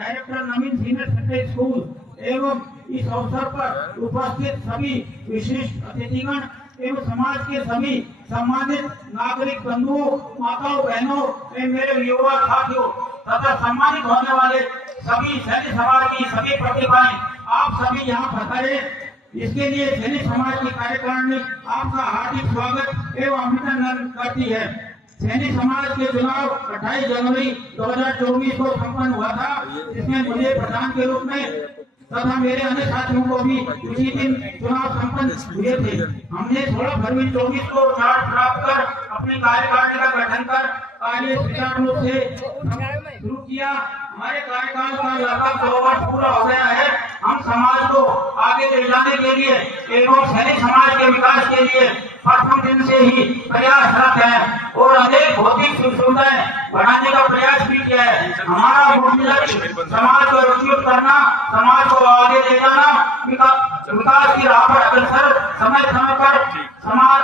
Director नवीन senior secondary school एवं इस अवसर पर उपस्थित सभी विशिष्ट अतिथिगण एवं समाज के सभी सम्मानित नागरिक बंधुओं, माताओं, बहनों एवं मेरे युवा साथियों तथा सम्मानित होने वाले सभी सैनिक समाज की सभी प्रतिभाएं, आप सभी यहाँ पधारे। इसके लिए सैनिक समाज की कार्यकारिणी आपका हार्दिक स्वागत एवं अभिनंदन करती है। सैनिक समाज के चुनाव 28 जनवरी 2024 को संपन्न हुआ था, जिसमें मुझे प्रधान के रूप में तथा मेरे अन्य साथियों को भी उसी दिन चुनाव संपन्न हुए थे। हमने 16 फरवरी 24 को चार्ट प्राप्त कर अपनी कार्यकारिणी का गठन कर कार्य सुचारू रूप से शुरू किया। हमारे कार्यकाल का लगभग 2 वर्ष पूरा हो गया है। हम समाज को आगे ले जाने के लिए एवं सैनिक समाज के विकास के लिए प्रथम दिन से ही प्रयासरत है और अनेक भौतिक सुविधाएं बढ़ाने का प्रयास भी किया है। हमारा मुख्य लक्ष्य समाज को एकजुट करना, समाज को आगे ले जाना, विकास की राह पर अग्रसर समय समय पर समाज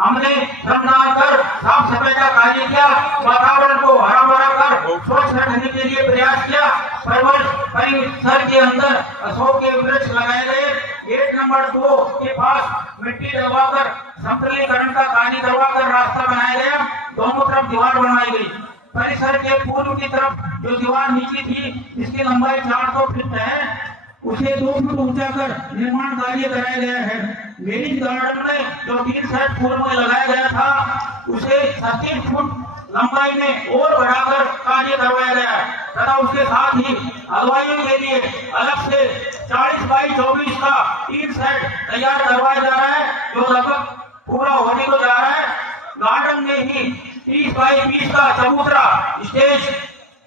हमने श्रमदान कर साफ सफाई का कार्य किया, वातावरण को हरा भरा कर स्वच्छ रखने के लिए प्रयास किया। परिसर के अंदर अशोक के वृक्ष लगाए गए। गेट नंबर 2 के पास मिट्टी डलवाकर समतलीकरण का कार्य करवाकर रास्ता बनाया गया। दोनों तरफ दीवार बनाई गई। परिसर के पूर्व की तरफ जो दीवार नीचे थी, जिसकी लंबाई 400 फीट है, उसे 2 फुट ऊंचा कर निर्माण कार्य कराया गया है। मेरिज गार्डन में जो 3 साइड पूर्व में लगाया गया था, उसे 37 फुट लंबाई में और बढ़ाकर कार्य करवाया गया तथा उसके साथ ही हलवाइयों के लिए अलग से 40 बाई 24 का 3 सेट तैयार करवाया जा रहा है, जो लगभग पूरा होने को जा रहा है। गार्डन में ही 30 बाई 20 का चबूतरा स्टेज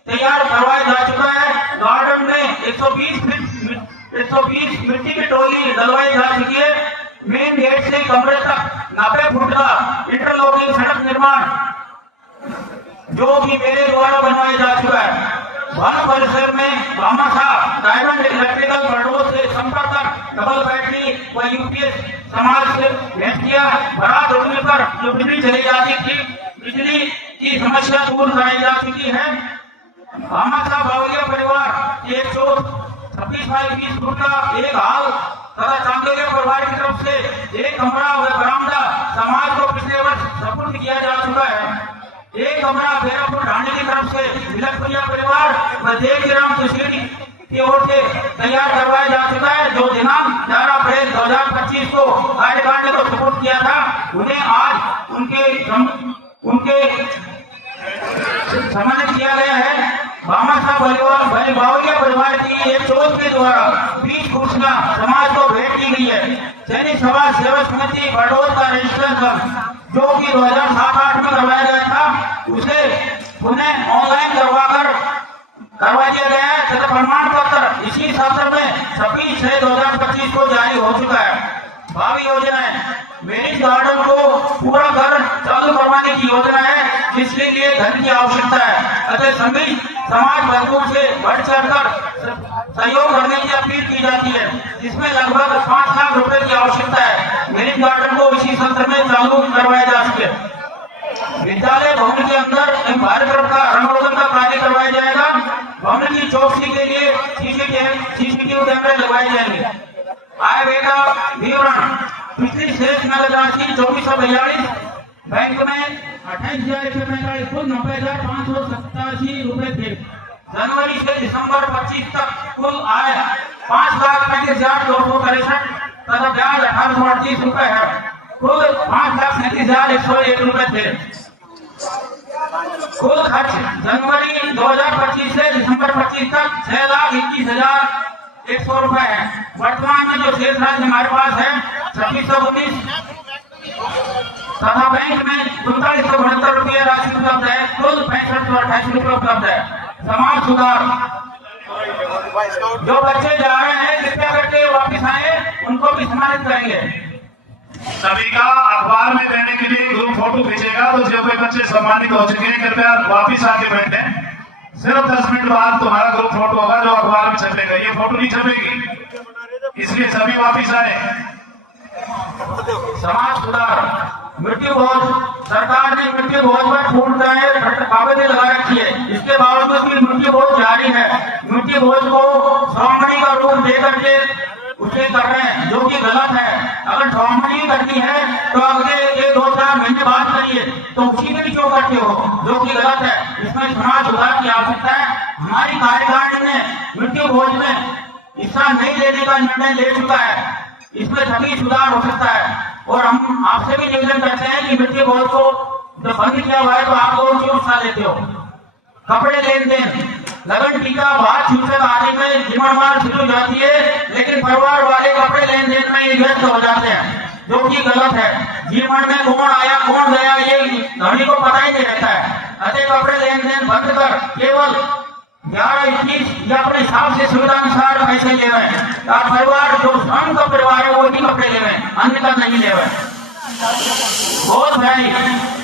तैयार करवाया जा चुका है। गार्डन में 120 मिट्टी की टोली डलवाई जा चुकी है। मेन गेट से कमरे तक 90 फुट का इंटरलॉकिंग सड़क निर्माण जो कि मेरे द्वारा बनवाया जा चुका है। वन परिसर में भामाशाह डायमंड इलेक्ट्रिकल बर्डों से संपर्क कर डबल बैटरी व यूपीएस समाज से भेंट किया। बरात होने पर जो बिजली चली जाती थी, बिजली की समस्या दूर कराई जा चुकी है। भामाशाह बावलिया परिवार की 126 बाई 20 फुट का एक हाल तथा चांदोलिया परिवार की तरफ से एक कमरा व बरामदा समाज को पिछले वर्ष सपुर्द किया जा चुका है। एक कमरा बेरापुर ढांडी की तरफ से तिलकपुरिया परिवार व देवराम सुशील की ओर से तैयार करवाया जा चुका है, जो दिनांक 11 अप्रैल 2025 को कार्यकारिणी को सपुर्द किया था। उन्हें आज उनके सम्मानित किया गया है। भामाशाह बावलिया परिवार की एक चोट के द्वारा 20 कुर्सियां समाज को भेंट की गई है। सैनिक समाज सेवा समिति बड़ौद का रजिस्ट्रेशन जो कि 2007-8 में करवाया गया था, उसे पुनः ऑनलाइन करवा दिया गया है तथा प्रमाण पत्र इसी सत्र में 26/6/2025 को जारी हो चुका है। भावी योजनाएं मेरिज गार्डन को पूरा घर चालू करवाने की योजना है, जिसके लिए धन की आवश्यकता है। अतः सभी समाज वर्गों से बढ़ चढ़कर सहयोग करने की अपील की जाती है, जिसमें लगभग 5 लाख रुपए की आवश्यकता है। मेरिज गार्डन को इसी सत्र में चालू करवाया जा सके। विद्यालय भवन के अंदर कार्यक्रम का रंगरोगन का कार्य करवाया जाएगा। भवन की चौकसी के लिए सीसीटीवी कैमरे लगवाए जाएंगे। आय व्यय का विवरण: पिछली शेष नगद राशि 2442, बैंक में 28,145, कुल 90,587 रुपए थे। जनवरी से दिसंबर 25 तक कुल आय 5,35,263 तथा ब्याज 1838 रुपए है। कुल 5,37,101 रुपए थे। कुल खर्च जनवरी 2025 से दिसंबर 25 तक 6,21,100 रुपए है। वर्तमान में जो शेष राशि हमारे पास है 2619 तथा बैंक में 4572 रुपये राशि उपलब्ध है। कुल 6528 रुपये उपलब्ध है। समाज सुधार: जो बच्चे जा रहे हैं कृपया करके वापिस आए, उनको भी सम्मानित करेंगे। सभी का अखबार में देने के लिए ग्रुप फोटो खींचेगा, तो जो कोई बच्चे सम्मानित हो चुके हैं कृपया वापिस आके बैठे। सिर्फ 10 मिनट बाद तुम्हारा ग्रुप फोटो होगा जो अखबार में छपेगा। ये फोटो नहीं छपेगी, इसलिए सभी वापिस आए। समाज सुधार: मृत्यु भोज: सरकार ने मृत्यु भोज पर छूट पाबंदी लगा रखी है। इसके बावजूद भी मृत्यु भोज जारी है। मृत्यु भोज को श्रोमणी का रूप दे करके उसे कर रहे हैं, जो कि गलत है। अगर श्रोमणी करनी है तो अगले 1-2-4 महीने बाद करिए, तो उसी में भी क्यों करते हो, जो कि गलत है। इसमें समाज सुधार की आवश्यकता है। हमारी कार्यकारिणी ने मृत्यु भोज में हिस्सा नहीं लेने का निर्णय ले चुका है, इसमें सभी सुधार हो सकता है। और हम आपसे भी निवेदन करते हैं कि मृत्यु भोज को जब बंद किया हुआ है तो आप लोग क्यों हिस्सा लेते हो। कपड़े लेन देन, लगन टीका, बात सूचक आदि में जीवनमान शुरू हो जाती है, लेकिन परिवार वाले कपड़े लेन देन में व्यस्त हो जाते हैं, जो कि गलत है। जीवन में कौन आया कौन गया ये धनी को पता ही नहीं रहता है। अतः कपड़े लेन देन बंद कर केवल 11-21 या अपने हिसाब से सुविधा अनुसार पैसे ले रहे हैं। और परिवार जो स्वयं का परिवार है वो ही कपड़े ले रहे हैं, अन्य का नहीं ले रहे हैं। बहुत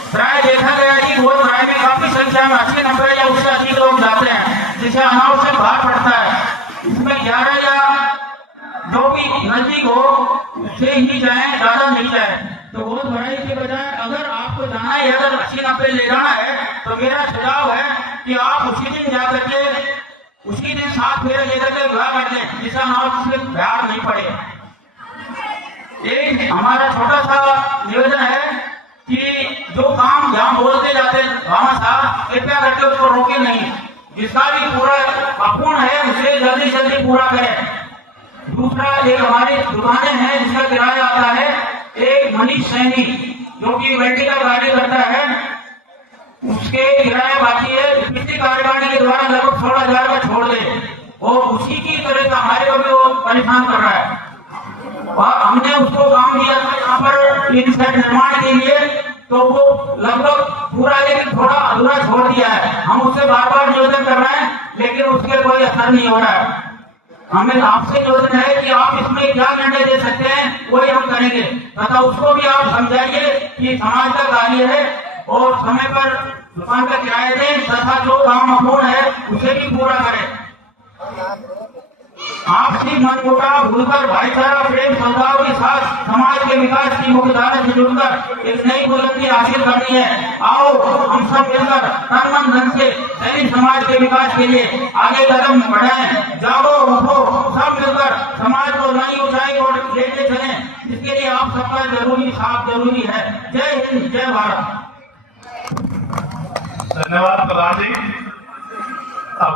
प्राय देखा गया कि बहुत प्राय में काफी संख्या में 80-90 या उससे अधिक लोग जाते हैं, जिसे अनावश्यक भार पड़ता है। इसमें 11 या जो भी नजदीक हो उससे ही जाए, ज्यादा नहीं जाए। तो बहुत बड़ाई के बजाय अगर आपको जाना है, अगर 80-90 ले जाना है, तो मेरा सुझाव है कि आप उसी दिन जाकर के उसी दिन 7 फेरे लेकर के विवाह कर दें, जिसका नाम से भार नहीं पड़े। एक हमारा छोटा सा निवेदन है कि जो काम जहाँ बोलते जाते वहां साहब कृपया करके उसको रोके नहीं, जिसका भी पूरा अपूर्ण है उसे जल्दी जल्दी पूरा करें। दूसरा, एक हमारी दुकानें हैं जिसका किराया आता है, एक मनीष सैनी जो कि बैटरी का कार्य करता है, उसके किराया बाकी है, पिछली कार्यकारिणी के द्वारा लगभग 16,000 का छोड़ दे, और उसी की तरह का हमारे को भी वो परेशान कर रहा है। और हमने उसको काम दिया था यहाँ पर इन सेट निर्माण के लिए, तो वो लगभग पूरा लेकिन थोड़ा अधूरा छोड़ दिया है। हम उससे बार बार निवेदन कर रहे हैं, लेकिन उसके कोई असर नहीं हो रहा है। हमें आपसे निवेदन है कि आप इसमें क्या निर्णय दे सकते हैं वही हम करेंगे, तथा उसको भी आप समझाइए कि समाज का कार्य है और समय पर दुकान का किराया दें, तथा जो काम अपूर्ण है उसे भी पूरा करें। आपसी मनमुटाव भूलकर भाईचारा प्रेम सद्भाव के साथ समाज के विकास की मुख्यधारा से जुड़कर एक नई बुलंदी हासिल करनी है। आओ हम सब मिलकर तन मन धन से सैनिक समाज के विकास के लिए आगे कदम बढ़ाएं। जागो उठो, सब मिलकर समाज को नई ऊंचाई और लेके चलें, जिसके लिए आप सबका जरूरी साथ जरूरी है। जय हिंद, जय भारत। धन्यवाद प्रधान जी। अब